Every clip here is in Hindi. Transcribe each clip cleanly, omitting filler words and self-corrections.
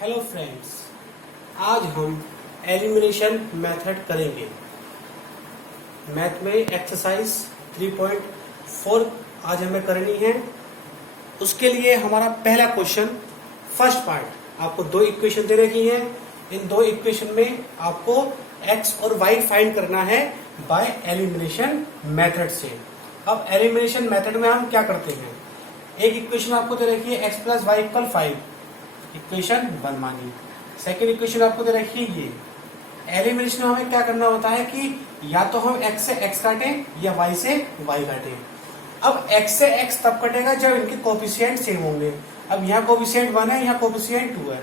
हेलो फ्रेंड्स, आज हम एलिमिनेशन मेथड करेंगे। मैथ में एक्सरसाइज 3.4 आज हमें करनी है। उसके लिए हमारा पहला क्वेश्चन, फर्स्ट पार्ट, आपको दो इक्वेशन दे रखी हैं। इन दो इक्वेशन में आपको x और y फाइंड करना है बाय एलिमिनेशन मेथड से। अब एलिमिनेशन मेथड में हम क्या करते हैं, एक इक्वेशन आपको दे रखी है x plus y equal 5, equation 1 मानी। सेकेंड इक्वेशन आपको दे रखी है ये। एलिमिनेशन में हमें क्या करना होता है कि या तो हम x से x काटें या y से y काटें। अब x से x तब कटेगा जब इनके कोफिशिएंट सेम होंगे। अब यहाँ कोफिशिएंट 1 है, यहाँ कोफिशिएंट 2 है।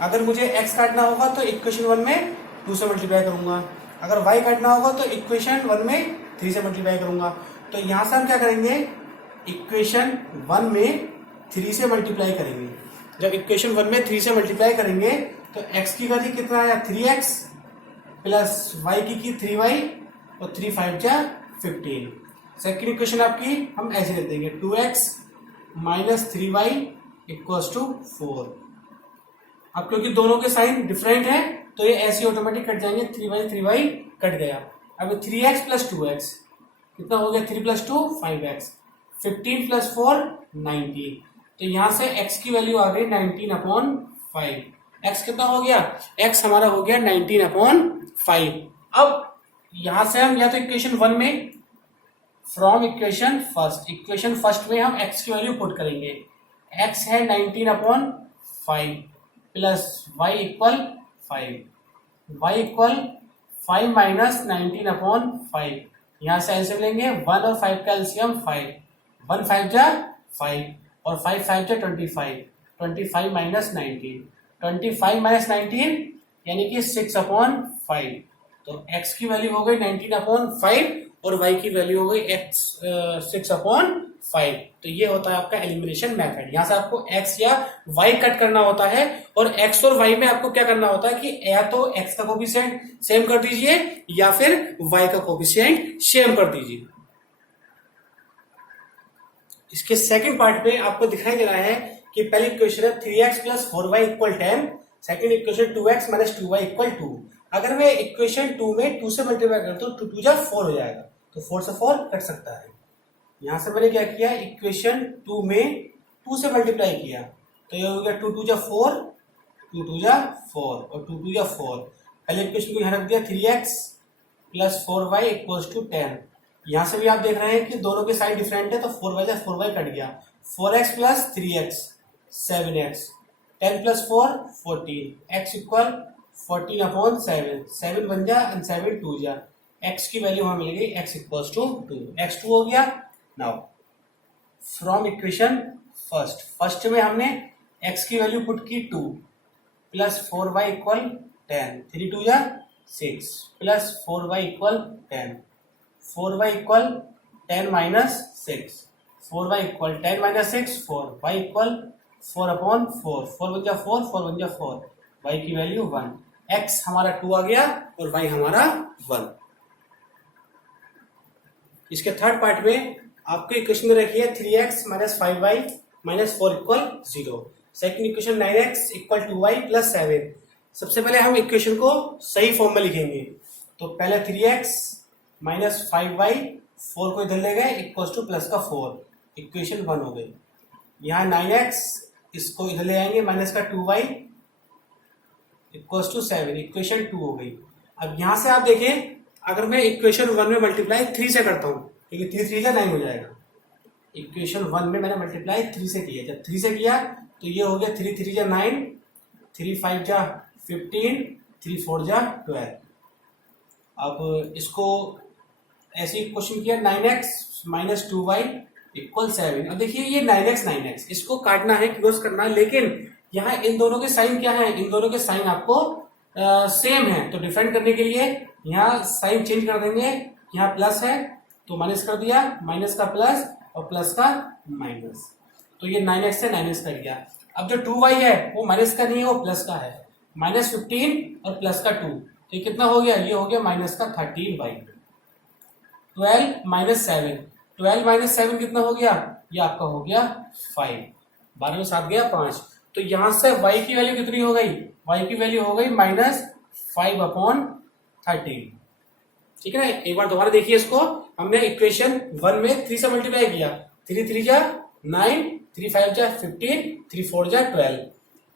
अगर मुझे x काटना होगा तो इक्वेशन 1 में 2 से मल्टीप्लाई करूंगा, अगर y काटना होगा तो इक्वेशन 1 में 3 से मल्टीप्लाई करूंगा। तो यहां से हम क्या करेंगे, इक्वेशन 1 में 3 से मल्टीप्लाई करेंगे। जब इक्वेशन 1 में 3 से मल्टीप्लाई करेंगे तो x की वैल्यू कितना आया, 3x प्लस y की 3y और 3 5 जा 15। सेकेंड इक्वेशन आपकी हम ऐसे लिख देंगे, 2x minus 3y equals to 4। अब क्योंकि दोनों के साइन डिफरेंट है तो ये ऐसे ऑटोमेटिक कट जाएंगे, 3y कट गया। अब 3x प्लस 2x कितना हो गया, 3 प्लस 2 5x, 15 प्लस 4 19। तो यहां से x की वैल्यू आ गई 19/5। x कितना हो गया, x हमारा हो गया 19/5। अब यहां से हम या तो इक्वेशन 1 में फ्रॉम इक्वेशन फर्स्ट में हम x की वैल्यू पुट करेंगे। x है 19/5 plus y equal 5, y equal 5 minus 19/5। यहां से एलसीएम लेंगे, 1 और 5 का एलसीएम 5, 1 5 जा 5 और 5 5 जा 25, 25 माइनस 19, 25 माइनस 19 यानी कि 6/5। तो x की वैल्यू हो गई 19/5 और y की वैल्यू हो गई 6/5। तो ये होता है आपका एलिमिनेशन मेथड। यहां से आपको x या y कट करना होता है और x और y में आपको क्या करना होता है कि या तो x का कोफिशिएंट सेम कर दीजिए या फिर y का कोफिशिएंट सेम कर दीजिए। इसके सेकंड पार्ट में आपको दिखाई दे रहा है कि पहली इक्वेशन है 3x plus 4y equal 10, second equation 2x minus 2y equal 2। अगर मैं इक्वेशन 2 में 2 से मल्टीप्लाई करता हूं तो 2 जा 4 हो जाएगा, तो 4 से 4 कट सकता है। यहां से मैंने क्या किया, इक्वेशन 2 में 2 से मल्टीप्लाई किया तो ये हो गया 2 2 जा 4, 2 2 जा 4 और 2 2 जा 4। पहले इक्वेशन को यहां रख दिया, 3x plus 4y equals to 10। यहां से भी आप देख रहे हैं कि दोनों के साइड डिफरेंट है तो 4y जा 4y कट गया। 4x plus 3x 7x, 10 plus 4 14, x equal 14/7, 7 बन जा एंड 7 2 जा। x की वैल्यू हमें मिल गई, x इक्वल्स टू 2, x 2 हो गया। नाउ फ्रॉम इक्वेशन फर्स्ट में हमने x की वैल्यू पुट की 2 प्लस 4y इक्वल 10, 3 2 जा 6 plus 4y equal 10, 4y equal 10 minus 6, 4y equal 10 minus 6 4, y equal 4/4, 4 बन जा 4, 4 बन जा 4, y की वैल्यू 1, x हमारा 2 आ गया और y हमारा 1। इसके थर्ड पार्ट में आपको इक्वेशन में रखी है 3x minus 5y minus 4 equal 0। Second equation 9x equal 2y plus 7। सबसे पहले हम इक्वेशन को सही फॉर्म में लिखेंगे, तो पहले 3x माइनस 5y, 4 को इधर ले गए इक्वल टू प्लस का 4, इक्वेशन 1 हो गई। यहाँ 9x इसको इधर ले आएंगे, माइनस का 2y इक्वल टू 7, इक्वेशन 2 हो गई। अब यहां से आप देखें, अगर मैं इक्वेशन 1 में मल्टीप्लाई 3 से करता हूं, क्योंकि 3 3 जा 9 हो जाएगा। इक्वेशन 1 में मैंने मल्टीप्लाई 3 से किया, जब 3 से किया तो ये हो गया 3 3 जा 9, 3 5 जा 15, 3 4 जा 12। अब इसको ऐसे क्वेश्चन किया, 9x माइनस 2y इक्वल 7। अब देखिए ये 9x इसको काटना है, क्लोज करना है, लेकिन यहाँ इन दोनों के साइन क्या है, इन दोनों के साइन आपको सेम है। तो डिफरेंट करने के लिए यहाँ साइन चेंज कर देंगे, यहाँ प्लस है तो माइनस कर दिया, माइनस का प्लस और प्लस का माइनस, तो ये 9x से 9x कट गया। अब जो 2y है वो माइनस का नहीं है, वो प्लस का है, माइनस 15 और प्लस का 2, तो ये कितना हो गया, ये हो गया माइनस का 13y। 12 माइनस 7, 12 माइनस 7 कितना हो गया, ये आपका हो गया 5, 12 में 7 गया 5, तो यहां से y की वैल्यू कितनी हो गई, y की वैल्यू हो गई -5/13। ठीक है ना, एक बार दोबारा देखिए इसको। हमने इक्वेशन 1 में 3 से मल्टीप्लाई किया, 3 3 जा 9, 3 5 जा 15, 3 4 जा 12।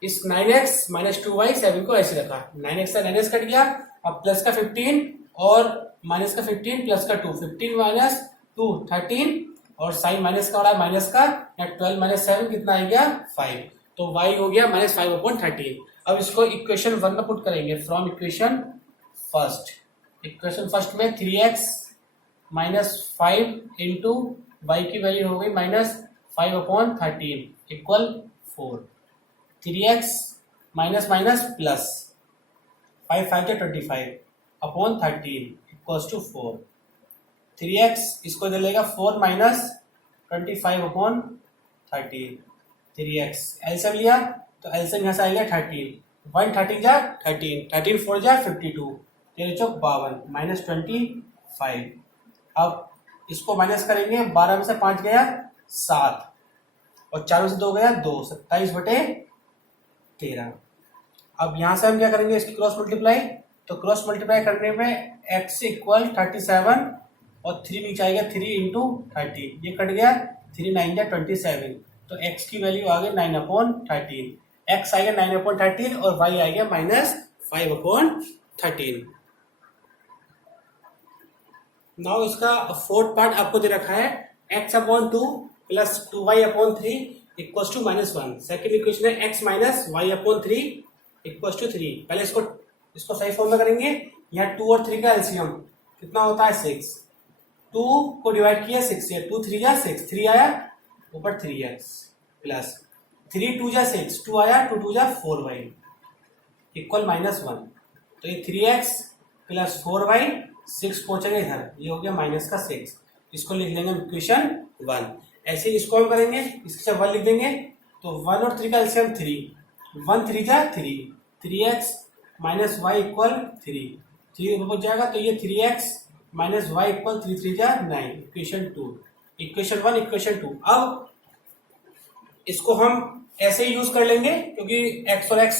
इस 9x - 2y 7 को ऐसे रखा, 9x से 9x कट गया, अब प्लस का 15 और माइनस का 15 प्लस का 2, 15 - 2 13 और साइन माइनस का बड़ा माइनस का, या 12 - 7 कितना आ गया 5। तो y हो गया -5/13। अब इसको इक्वेशन 1 में पुट करेंगे फ्रॉम इक्वेशन फर्स्ट में 3x -5 इंटू वाई की वैल्यू हो गई -5/13 equal 4। 3x minus plus 5 5 25/13 equals to 4। 3x इसको इधर लेगा 4 - 25/13 3x एलसीएम लिया तो एलसीएम यहाँ से आएगा 13, 1 13 जा 13, 13 4 जा 52, 13 चौक 52 -25। अब इसको माइनस करेंगे, 12 में से 5 गया 7 और 4 में से 2 गया 2, 27/13। अब यहां से हम क्या करेंगे, इसकी क्रॉस मल्टीप्लाई। तो क्रॉस मल्टीप्लाई करने में x इक्वल 37 और 3 नीचे आएगा 3 इंटू 30, ये कट गया 3 9 जा 27। तो x की वैल्यू आ गई 9/13, x आएगा 9/13 और y आएगा -5/13। नाउ इसका फोर्थ पार्ट आपको दे रखा है x/2 plus 2y/3 equals to -1। Second equation है x - y/3 इक्वल्स टू 3। पहले इसको सही फॉर्म में करेंगे। यहाँ 2 और 3 का एलसीएम कितना होता है 6, 2 को डिवाइड किया 6 से, 2 3 जा 6, 3 आया ऊपर 3x प्लस 3 2 जा 6, 2 आया 2 2 जा 4y इक्वल -1। तो ये 3x प्लस 4y 6 पहुंचेगा इधर, ये हो गया -6। इसको लिख लेंगे इक्वेशन 1। ऐसे ही इसको हम करेंगे, इसके साथ 1 लिख देंगे तो 1 और 3 का एलसीएम 3, 1 3 जा 3, 3x माइनस वाई इक्वल 3 पहुंच जाएगा। तो ये 3x माइनस वाई इक्वल 3 3 जा 9, इक्वेशन 2, इक्वेशन 1 इक्वेशन 2। अब इसको हम ऐसे ही यूज कर लेंगे क्योंकि x और x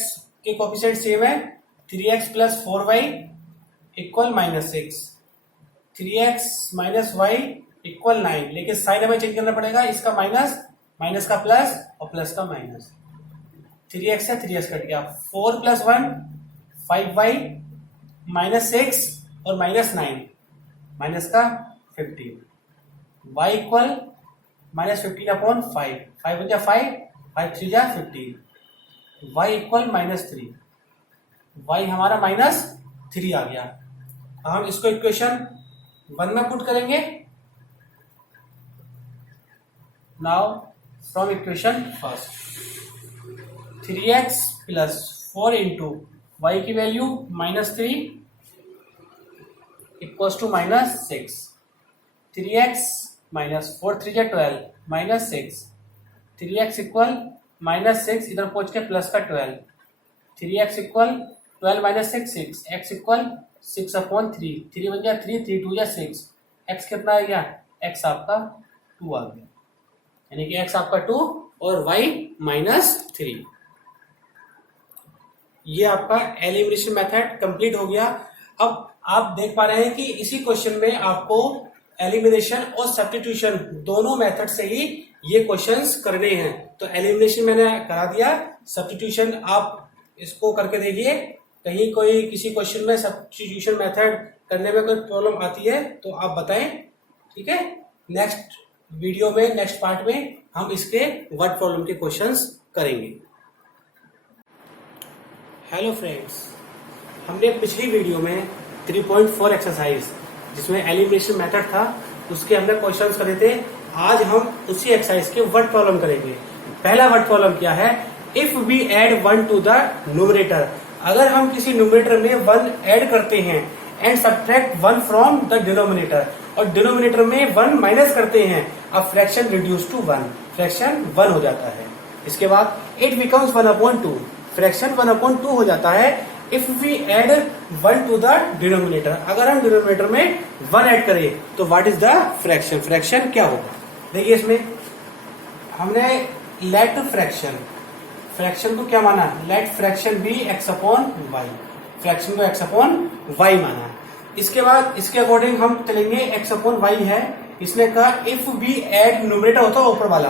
के कोएफिशिएंट सेम है। 3x plus 4y equal -6, 3x minus y equal 9, लेकिन साइन हमें चेंज करना पड़ेगा, इसका माइनस का प्लस और प्लस का माइनस। 3x से 3x कट गया, 4 + 1 5y -6 और -9 माइनस का 15, y इक्वल -15/5, 5 × 5, 5 3 जा 15, y इक्वल -3, y हमारा -3 आ गया। हम इसको इक्वेशन 1 में पुट करेंगे। Now from equation first 3x plus 4 into Y की value -3 equals to -6, 3x minus 4 3 जा 12 -6, 3x इक्वल -6 इधर पहुंच के प्लस का 12, 3x इक्वल 12 - 6 6, x इक्वल 6/3, 3 बन गया 3, 3 2 जा 6, x कितना आ गया, x आपका 2 आ गया, यानी कि x आपका 2 और y -3। ये आपका एलिमिनेशन मेथड कंप्लीट हो गया। अब आप देख पा रहे हैं कि इसी क्वेश्चन में आपको एलिमिनेशन और सब्स्टिट्यूशन दोनों मेथड से ही ये क्वेश्चंस करने हैं। तो एलिमिनेशन मैंने करा दिया, सब्स्टिट्यूशन आप इसको करके देखिए, कहीं कोई किसी क्वेश्चन में सब्स्टिट्यूशन मेथड करने में कोई प्रॉब्लम आती है तो आप बताएं, ठीक है। नेक्स्ट वीडियो में, नेक्स्ट पार्ट में हम इसके वर्ड प्रॉब्लम के क्वेश्चंस करेंगे। हेलो फ्रेंड्स, हमने पिछली वीडियो में 3.4 एक्सरसाइज जिसमें एलिमिनेशन मेथड था उसके हमने क्वेश्चंस करे थे। आज हम उसी एक्सरसाइज के वर्ड प्रॉब्लम करेंगे। पहला वर्ड प्रॉब्लम क्या है, if we add 1 to the numerator, अगर हम किसी न्यूमरेटर में 1 ऐड करते हैं and subtract 1 from the denominator, और डिनोमिनेटर में 1 माइनस करते हैं, अब फ्रैक्शन रिड्यूस टू 1, फ्रैक्शन 1 हो जाता है। इसके बाद इट बिकम्स 1/2, फ्रैक्शन 1/2 हो जाता है if we add 1 to the denominator, अगर हम डिनोमिनेटर में 1 ऐड करें तो what is the fraction, fraction क्या होगा। देखिए इसमें हमने लेट फ्रैक्शन, फ्रैक्शन को क्या माना, let fraction be x upon y, fraction को एक्स अपॉन वाई माना। इसके बाद इसके अकॉर्डिंग हम चलेंगे, एक्स अपॉन वाई है, इसने कहा इफ बी एड, न्यूमरेटर होता है ऊपर वाला,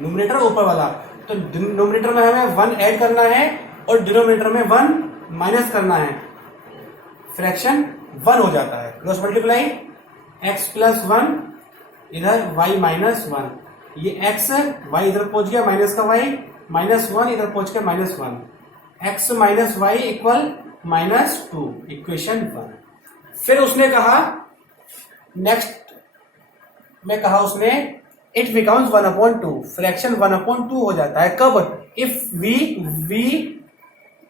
न्यूमरेटर ऊपर वाला, तो न्यूमरेटर में हमें 1 ऐड करना है और डिनोमिनेटर में 1 माइनस करना है, फ्रैक्शन 1 हो जाता है। क्रॉस मल्टीप्लाई x प्लस 1 इधर y माइनस 1, ये x y इधर पहुंच गया माइनस का y, माइनस 1 इधर पहुंच के minus 1, x minus y equal minus 2, equation 1। फिर उसने कहा नेक्स्ट में कहा उसने इट बिकम्स 1/2, फ्रैक्शन 1/2 हो जाता है कब, if we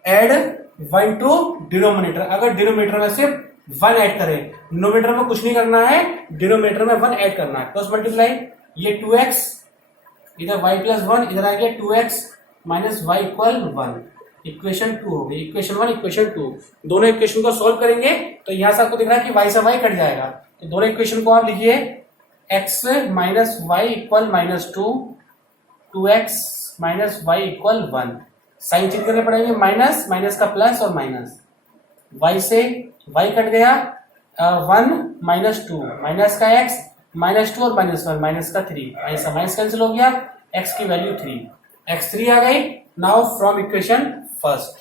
add 1 to denominator, अगर डिनोमिनेटर में सिर्फ 1 ऐड करें, डिनोमिनेटर में कुछ नहीं करना है, डिनोमिनेटर में 1 ऐड करना है। क्रॉस मल्टीप्लाई, ये 2x इधर y प्लस 1 इधर आ गया 2x minus y equal 1, equation 2 हो गई, इक्वेशन 1 इक्वेशन 2। दोनों इक्वेशन को सॉल्व करेंगे तो यहां से आपको दिख रहा है कि y से y कट जाएगा, तो दोनों इक्वेशन को आप लिखिए x minus y equal minus 2, 2x minus y equal 1, sign change करने पड़ेंगे, माइनस माइनस का प्लस और माइनस, y से y कट गया, 1 माइनस 2 माइनस का x माइनस 2 और माइनस 1 माइनस का 3, ऐसा माइनस कैंसिल हो गया, x की वैल्यू 3, x3 आ गई। Now from equation first,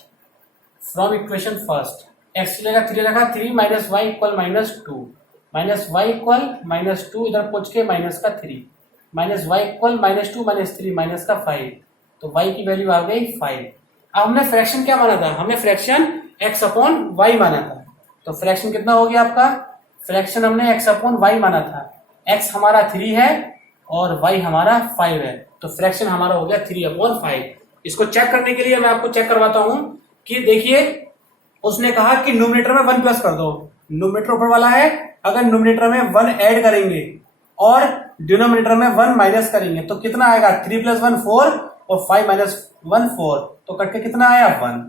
from equation first x लेगा 3 रखा, 3 minus y equal minus 2, minus y equal minus 2 इधर पहुंच के माइनस का 3, minus y equal minus 2 minus 3 minus का 5, तो y की वैल्यू आ गई 5। अब हमने फ्रैक्शन क्या माना था, हमने फ्रैक्शन x अपॉन वाई माना था, तो फ्रैक्शन कितना हो गया आपका, फ्रैक्शन हमने x अपॉन वाई माना था, x हमारा 3 है और y हमारा 5 है, तो फ्रैक्शन हमारा हो गया 3/5। इसको चेक करने के लिए मैं आपको चेक करवाता हूं कि देखिए उसने कहा कि न्यूमरेटर में 1 प्लस कर दो, न्यूमरेटर ऊपर वाला है, अगर न्यूमरेटर में 1 ऐड करेंगे और डिनोमिनेटर में 1 माइनस करेंगे तो कितना आएगा, 3 प्लस 1 4 और 5 माइनस 1 4, तो कट के कितना आया 1,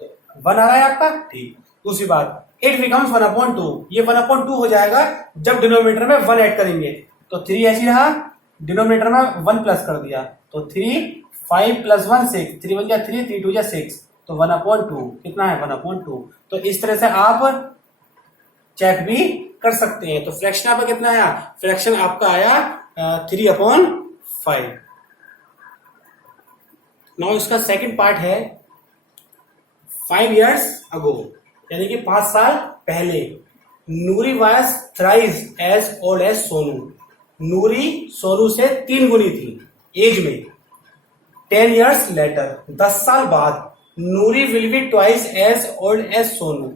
तो 1 आ रहा है आपका, ठीक। दूसरी बात, इट बिकम्स 1/2, ये 1/2 हो जाएगा जब डिनोमिनेटर में 1 ऐड करेंगे, तो 3 ऐसी रहा, डिनोमिनेटर में 1 प्लस कर दिया, तो 3 5 प्लस 1 6, 3 1 जा 3, 3 2 जा 6, तो 1/2 कितना है 1/2। तो इस तरह से आप चेक भी कर सकते हैं। तो फ्रैक्शन आपका कितना आया, फ्रैक्शन आपका आया 3/5। नाउ इसका सेकंड पार्ट है 5 years ago, यानी कि 5 साल पहले, Noori was thrice as old as Sonu, Noori Sonu से 3 गुनी थी एज में। 10 years later, 10 साल बाद, Noori will be twice as old as Sonu,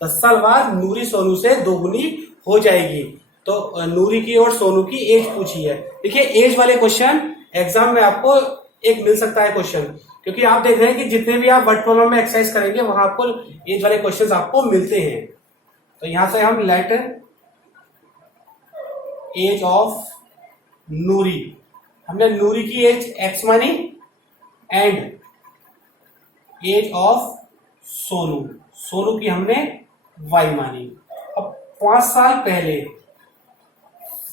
10 साल बाद नूरी सोनू से 2 गुनी हो जाएगी। तो नूरी की और सोनू की एज पूछी है। देखिए एज वाले क्वेश्चन एग्जाम में आपको एक मिल सकता है क्वेश्चन, क्योंकि आप देख रहे हैं कि जितने भी आप वर्ड प्रॉब्लम में एक्सरसाइज करेंगे वहां आपको एज वाले क्वेश्चंस आपको मिलते हैं। तो यहां से हम लेट एज ऑफ नूरी, हमने नूरी की एज x मानी and age of Sonu, Sonu की हमने y मानी। अब 5 साल पहले,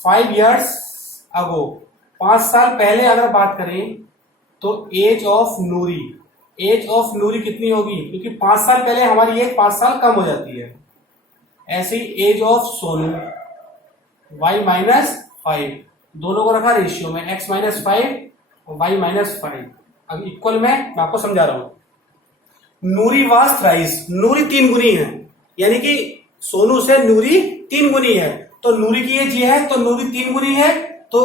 5 years ago, 5 साल पहले अगर बात करें तो age of Noori, age of Noori कितनी होगी, क्योंकि 5 साल पहले हमारी एज 5 साल कम हो जाती है। ऐसी age of Sonu y minus 5, दोनों को रखा रेशियो में, x माइनस 5 और y माइनस 5। अब इक्वल में मैं आपको समझा रहा हूं, नूरी वाज थ्राइस, नूरी 3 गुनी है, यानी कि सोनू से नूरी 3 गुनी है, तो नूरी की एज ये है, तो नूरी 3 गुनी है, तो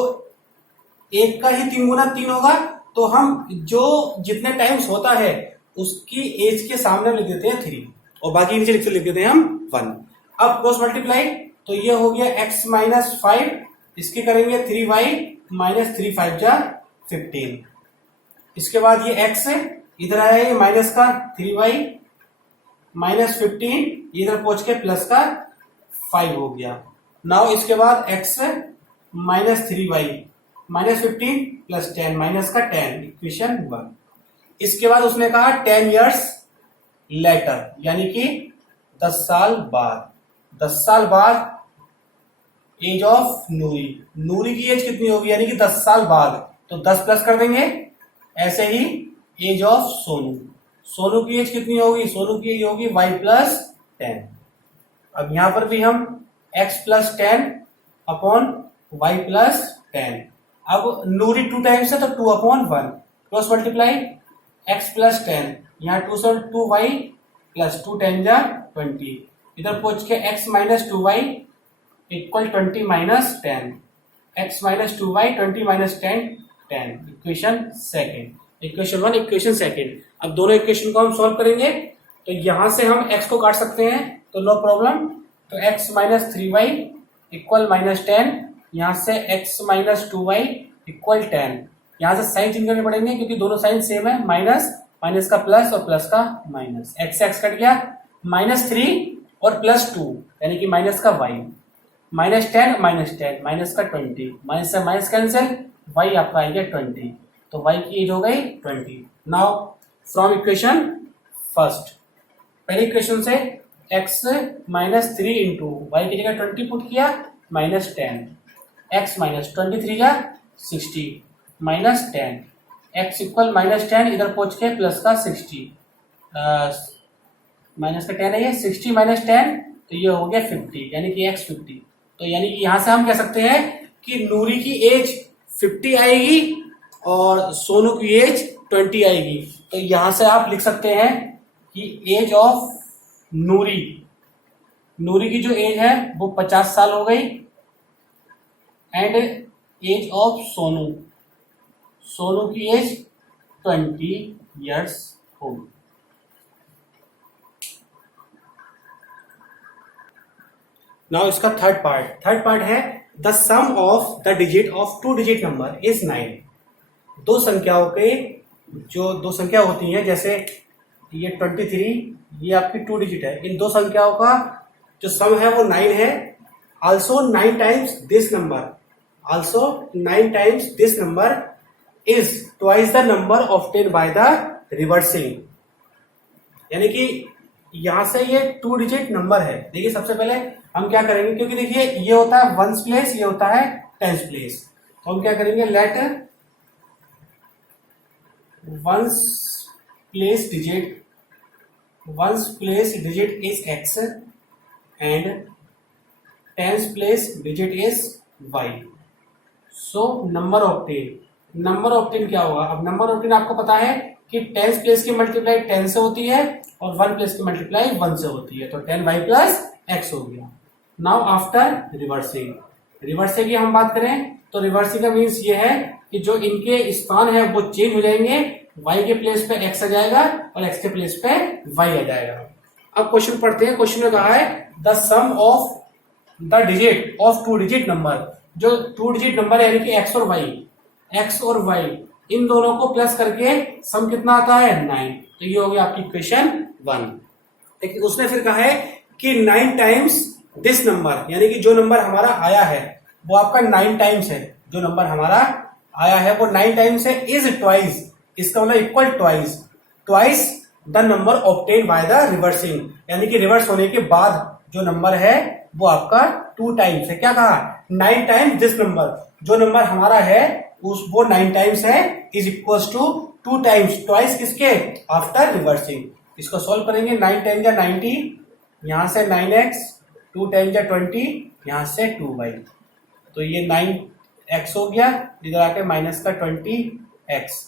एक का ही 3 गुना 3 होगा, तो हम जो जितने टाइम्स होता है उसकी एज के सामने लिख देते हैं 3 और बाकी नीचे लिख देते हैं हम 1। अब क्रॉस मल्टीप्लाई, तो ये हो गया x माइनस 5, इसके करेंगे 3y माइनस 3 5 जा 15, इसके बाद ये x इधर आया ये माइनस का 3y माइनस 15, इधर पहुंच के प्लस का 5 हो गया। नाउ इसके बाद x minus 3y minus 15 plus 10 minus का 10, इक्वेशन 1। इसके बाद उसने कहा 10 years later, यानी कि 10 साल बाद, 10 साल बाद एज ऑफ नूरी, नूरी की एज कितनी होगी, यानी कि 10 साल बाद, तो 10 प्लस कर देंगे, ऐसे ही एज ऑफ सोनू। सोनू की एज कितनी होगी? सोनू की एज होगी y प्लस 10। अब यहां पर भी हम x plus 10 upon y plus 10। अब नूरी 2 टाइम्स है तो 2 upon 1 cross multiply x plus 10, यहाँ 2 से 2y प्लस 2 10 जा 20, इधर पहुंच के x minus 2y equal 20 minus 10, x minus 2y 20 minus 10 10। Equation second, equation 1 equation second. अब दोनों इक्वेशन को हम सॉल्व करेंगे तो यहां से हम x को काट सकते हैं तो नो प्रॉब्लम। तो x minus 3y equal minus 10, यहां से x माइनस 2y इक्वल 10। यहां से साइन चेंज करने पड़ेंगे क्योंकि दोनों साइन सेम है, माइनस माइनस का प्लस और प्लस का माइनस, x x कट गया, माइनस 3 और प्लस 2 यानी कि माइनस का y, माइनस 10 माइनस का 20, माइनस से माइनस कैंसिल, y आपका आएगा 20, तो y की एज हो गई 20। नाउ फ्रॉम इक्वेशन फर्स्ट, पहले इक्वेशन से x माइनस 3 इंटू वाई की जगह 20 पुट किया, माइनस 10, x माइनस 23 का 60 माइनस 10, x इक्वल माइनस 10, इधर पहुंच के प्लस का 60, माइनस का 10 है ये, 60 माइनस 10 तो ये हो गया 50 यानी कि x 50। तो यानी कि यहां से हम कह सकते हैं कि नूरी की एज 50 आएगी और सोनू की एज 20 आएगी। तो यहां से आप लिख सकते हैं कि एज ऑफ नूरी, नूरी की जो एज है वो 50 साल हो गई, and age of Sonu, Sonu की एज 20 इयर्स होगी। नाउ इसका थर्ड पार्ट है the sum of the digit of 2 digit number is 9। दो संख्याओं के जो दो संख्या होती हैं, जैसे ये 23, ये आपकी 2 डिजिट है, इन दो संख्याओं का जो सम है वो 9 है। Also 9 times this number, also 9 times this number is twice the number obtain by the reversing. यानी कि यहां से ये 2 डिजिट नंबर है। देखिए सबसे पहले हम क्या करेंगे, क्योंकि देखिए ये होता है वंस प्लेस, ये होता है टेंस प्लेस, तो हम क्या करेंगे, let ones place digit is x and tens place digit is y। So number obtain क्या होगा? अब नंबर ऑब्टेन आपको पता है कि टेंस प्लेस की मल्टीप्लाई 10 से होती है और 1 प्लेस की मल्टीप्लाई 1 से होती है, तो 10y प्लस x हो गया। नाउ आफ्टर रिवर्सिंग की हम बात करें तो रिवर्सिंग का मीन्स ये है कि जो इनके स्थान है वो चेंज हो जाएंगे, y के प्लेस पे x आ जाएगा और x के प्लेस पे y आ जाएगा। अब क्वेश्चन पढ़ते हैं। क्वेश्चन में कहा है the sum of the digit of 2 digit number, जो 2 डिजिट नंबर है यानी कि x और y इन दोनों को प्लस करके सम कितना आता है 9। तो ये हो गया आपकी इक्वेशन 1। लेकिन उसने फिर कहा है कि 9 टाइम्स दिस नंबर, यानी कि जो नंबर हमारा आया है वो आपका 9 टाइम्स है, जो नंबर हमारा आया है वो 9 टाइम्स है, इज ट्वाइस, इसका मतलब equal twice the number obtain by the reversing, यानी कि रिवर्स होने के बाद जो नंबर है वो आपका 2 टाइम्स है। क्या कहा? 9 टाइम्स दिस नंबर, जो नंबर हमारा है वो 9 टाइम्स है, is equal to 2 times, twice किसके? After reversing. इसको सॉल्व करेंगे, 9 टाइम्स या 90, यहां से 9x, 2 टाइम्स या 20, यहां से 2y, तो ये 9x हो गया, इधर आके माइनस का 20x,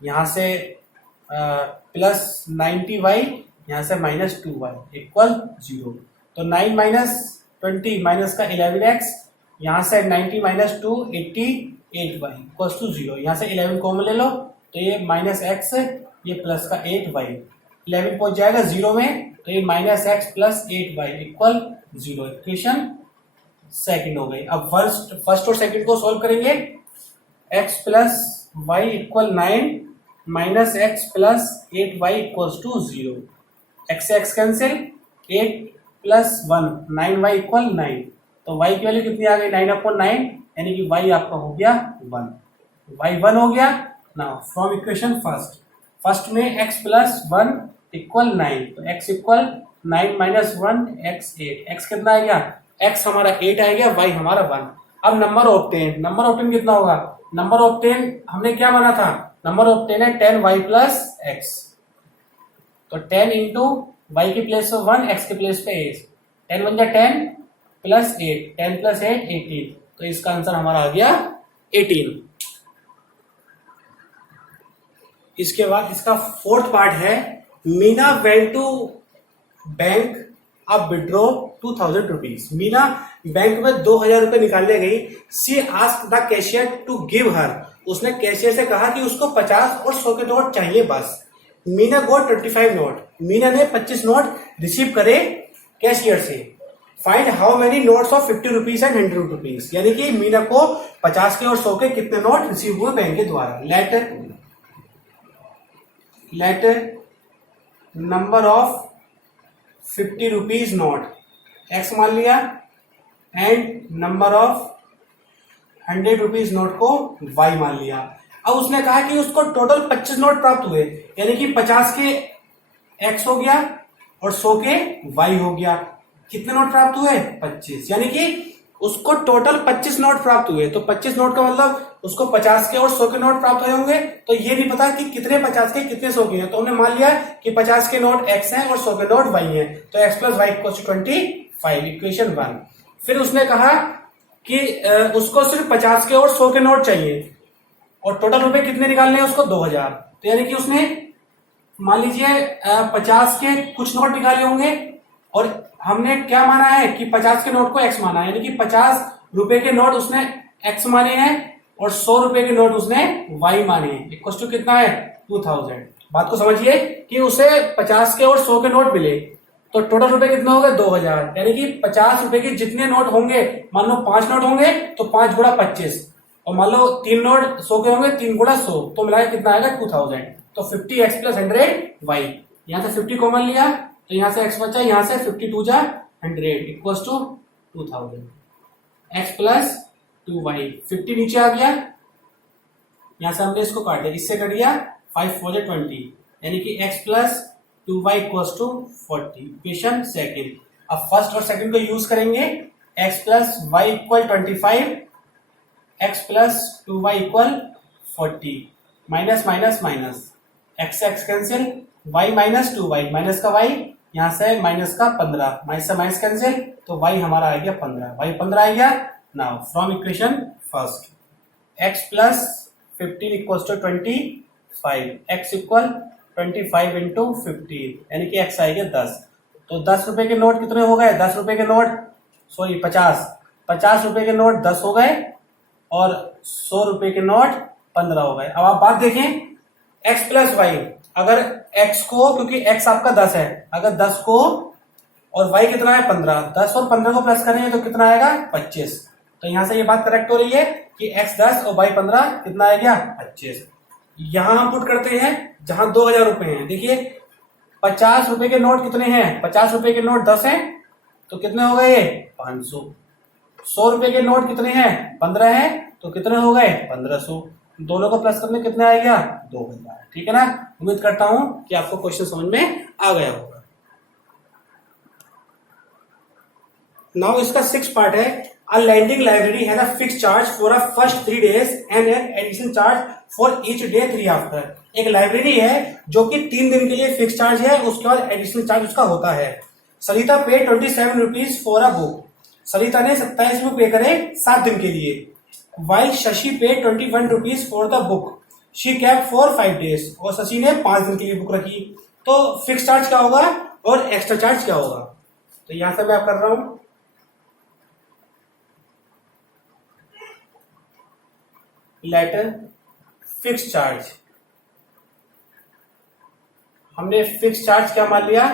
यहां से प्लस 90y, यहां से माइनस 2y इक्वल 0। तो 9 माइनस 20 माइनस का 11x, यहां से 90 माइनस 2 88y इक्वल टू 0। यहां से 11 कॉमन ले लो तो ये माइनस x, ये प्लस का 8y, 11 पहुंच जाएगा 0 में, तो ये minus x plus 8y equal 0। Equation second हो गई। अब फर्स्ट और सेकंड को सॉल्व करेंगे। x plus y equal 9 minus x plus 8y equal to 0। x से x cancel, 8 plus 1 9y equal 9, तो y की वैल्यू कितनी आ गई 9/9, यानी कि y आपका हो गया 1, y 1 हो गया। नाउ फ्रॉम इक्वेशन फर्स्ट में x प्लस 1 इक्वल 9, तो x equal 9 minus 1 x 8, x कितना आ गया? x हमारा 8 आ गया, y हमारा 1। अब नंबर ऑब्टेन कितना होगा? नंबर ऑब्टेन हमने क्या माना था? नंबर ऑफ 10 है 10y प्लस एक्स, तो 10 इंटू वाई के प्लेस पे 1, एक्स के प्लेस पे 8, 10 बन गया 10 प्लस 8, 10 प्लस 8 18, तो इसका आंसर हमारा आ गया 18। इसके बाद इसका फोर्थ पार्ट है, मीना वेंट टू बैंक अब विड्रॉ 2000 रुपीज। मीना बैंक में 2000 रुपए निकालने गई। She asked the cashier to give her, उसने कैशियर से कहा कि उसको 50 और 100 के नोट चाहिए बस। मीना गॉट 25 नोट, मीना ने 25 नोट रिसीव करे कैशियर से। Find how many notes of 50 rupees and 100 rupees, यानी कि मीना को 50 के और 100 के कितने नोट रिसीव हुए बैंक के द्वारा। Let number of 50 rupees naught x मान लिया and number of 100 rupees note को वाई मान लिया। अब उसने कहा कि उसको टोटल 25 नोट प्राप्त हुए, यानी कि 50 के एक्स हो गया और 100 के वाई हो गया। कितने नोट प्राप्त हुए? 25, यानी कि उसको टोटल 25 नोट प्राप्त हुए। तो 25 नोट का मतलब उसको 50 के और 100 के नोट प्राप्त हुए होंगे। तो ये नहीं पता कि कितने 50 के कितने 100 के हैं, तो हमने मान लिया कि 50 के नोट एक्स हैं और 100 के नोट वाई हैं, तो x plus y equal to 25, equation 1। फिर उसने कहा कि उसको सिर्फ 50 के और 100 के नोट चाहिए और टोटल रुपए कितने निकालने हैं उसको 2000। तो यानी कि उसने मान लीजिए 50 के कुछ नोट निकाले होंगे और हमने क्या माना है कि 50 के नोट को एक्स माना है, यानी कि 50 रुपए के नोट उसने एक्स माने हैं और 100 रुपए के नोट उसने वाई माने हैं। इक्वल टू कितना है? 2000। बात को समझिए कि उसे 50 के और 100 के नोट मिले तो टोटल रुपए कितने हो गए? 2000, यानी कि 50 रुपए के जितने नोट होंगे, मान लो 5 नोट होंगे तो 5 गुणा 25, और मान लो 3 नोट 100 के होंगे 3 गुणा 100, तो मिलाकर कितना आएगा? 2000। तो 50 एक्स प्लस 100 वाई, यहाँ से 50 कॉमन लिया तो यहाँ से एक्स बचा, यहाँ से 52 जा 100 equal to 2000। X plus 2y, 50 नीचे आ गया, यहां से हमने इसको काट दिया, इससे कट गया 5 4 20, यानी कि x plus 2y equal to 40, equation second. अब फर्स्ट और सेकेंड को यूज करेंगे। x plus y equal 25, x plus 2y equal 40, minus minus minus, x x cancel, y minus 2y, minus का y, यहां से माइनस का 15, माइनस से माइनस कैंसिल, तो y हमारा आ गया 15, y 15 आ गया। Now from equation first, x plus 15 equals to 25, x equal 25 into 15, यानी कि x आएगा 10। तो 10 रुपए के नोट कितने हो गए? 10 रुपए के नोट, सॉरी 50 रुपए के नोट 10 हो गए और 100 रुपए के नोट 15 हो गए। अब आप बात देखें, x प्लस वाई, अगर x को, क्योंकि x आपका 10 है, अगर 10 को और y कितना है 15, 10 और 15 को प्लस करेंगे तो कितना आएगा? 25। तो यहां से ये बात करेक्ट हो रही है कि x 10 और y 15 कितना आ गया? 25। यहां हम पुट करते हैं जहां 2000 रुपए हैं। देखिए 50 रुपए के नोट कितने हैं? 50 रुपए के नोट 10 हैं तो कितने हो गए? 500। 100 रुपए के नोट कितने हैं? 15 हैं तो कितने हो गए? 1500। दोनों को प्लस करने कितने आ गया? 2000। ठीक है ना? उम्मीद करता हूं कि आपको क्वेश्चन समझ में आ गया होगा। नाउ इसका 6 पार्ट है। A lending library has a fixed charge for a first 3 days and an additional charge for each day 3 after. एक लाइब्रेरी है जो कि 3 दिन के लिए फिक्स चार्ज है, उसके बाद एडिशनल चार्ज उसका होता है। सरिता पे 27 रुपीज फॉर अ बुक, सरिता ने 27 रुपए पे करे 7 दिन के लिए। वाइल शशि पे 21 rupees for the book, she cap for 5 days, और शशि ने 5 दिन के लिए बुक रखी। तो फिक्स चार्ज क्या होगा और एक्स्ट्रा चार्ज क्या होगा? तो यहां से मैं आप कर रहा हूं, लेटर फिक्स चार्ज। हमने फिक्स चार्ज क्या मान लिया?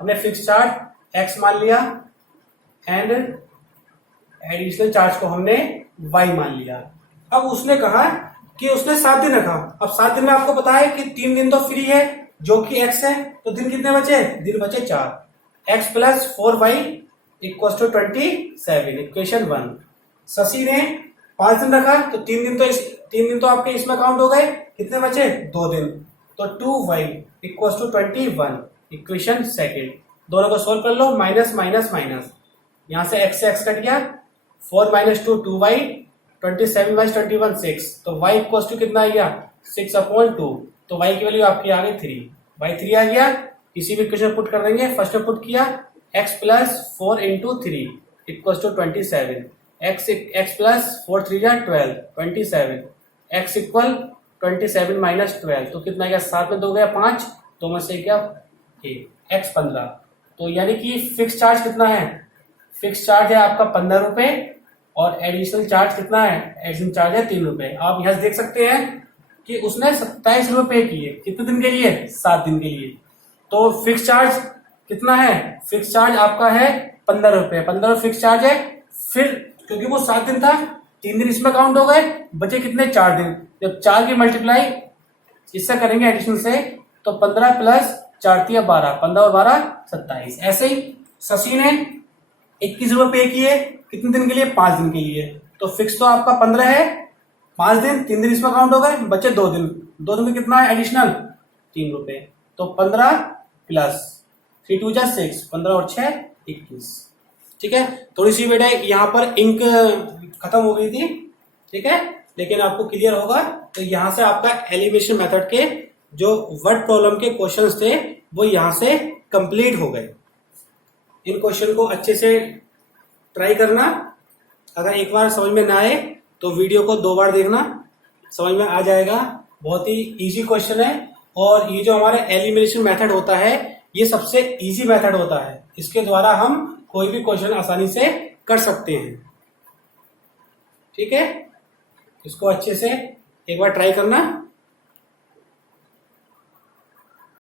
हमने फिक्स चार्ज x मान लिया एंड एडिशनल चार्ज को हमने y मान लिया। अब उसने कहा कि उसने 7 दिन रखा। अब 7 दिन में आपको पता है कि 3 दिन तो फ्री है जो कि x है, तो दिन कितने बचे? दिन बचे 4। x plus 4y equal to 27, equation 1। Shashi ने 5 दिन रखा तो 3 दिन तो आपके इसमें काउंट हो गए, कितने बचे? 2 दिन। तो 2y equal to 21, equation second. दोनों को सोल्व कर लो, माइनस माइनस माइनस, यहां से x से x कट गया, 4 माइनस 2 2y, 27 माइनस 21 6, तो y इक्वल टू कितना आ गया? 6/2, तो y की वैल्यू आपकी आ गई 3, y3 आ गया। किसी भी इक्वेशन पुट कर देंगे, फर्स्ट में पुट किया x plus 4 into 3 equal to 27, x plus 4 3 जा 12, 27, x इक्वल 27 माइनस 12, तो कितना गया, 7 में 2 गया 5, 2 में से क्या 1, x 15। तो यानी कि फिक्स चार्ज कितना है, फिक्स चार्ज है आपका 15 रुपए, और एडिशनल चार्ज कितना है, एडिशनल चार्ज है 3 रुपए। आप यहां देख सकते हैं कि उसने 27 रुपए पे किए, कितने दिन के लिए, 7 दिन के लिए। तो फिक्स चार्ज कितना है, फिक्स चार्ज आपका है 15 रुपए, 15 फिक्स चार्ज है। फिर क्योंकि वो 7 दिन था, 3 दिन इसमें काउंट हो गए, बचे कितने, 4 दिन। जब 4 की मल्टीप्लाई इससे करेंगे एडिशन से, तो 15 प्लस 4 3 12, 15 और 12 27। ऐसे ही शशि ने 21 रुपए पे किए, कितने दिन के लिए, 5 दिन के लिए। तो फिक्स तो आपका 15 है, 5 दिन, 3 दिन इसमें काउंट हो गए, बचे 2 दिन, 2 दिन में कितना है एडिशनल, 3 रुपए। तो 15 प्लस 3 2 जा 6, 15 और 6 21। ठीक है, थोड़ी सी बेटा यहाँ पर इंक खत्म हो गई थी, ठीक है, लेकिन आपको क्लियर होगा। तो यहां से आपका एलिमिनेशन मेथड के जो वर्ड प्रॉब्लम के क्वेश्चंस थे वो यहां से कंप्लीट हो गए। इन क्वेश्चन को अच्छे से ट्राई करना, अगर एक बार समझ में ना आए तो वीडियो को 2 बार देखना, समझ में आ जाएगा। बहुत ही इजी क्वेश्चन है, और ये जो हमारा एलिमिनेशन मेथड होता है ये सबसे इजी मेथड होता है, इसके द्वारा हम कोई भी क्वेश्चन आसानी से कर सकते हैं। ठीक है, इसको अच्छे से एक बार ट्राई करना।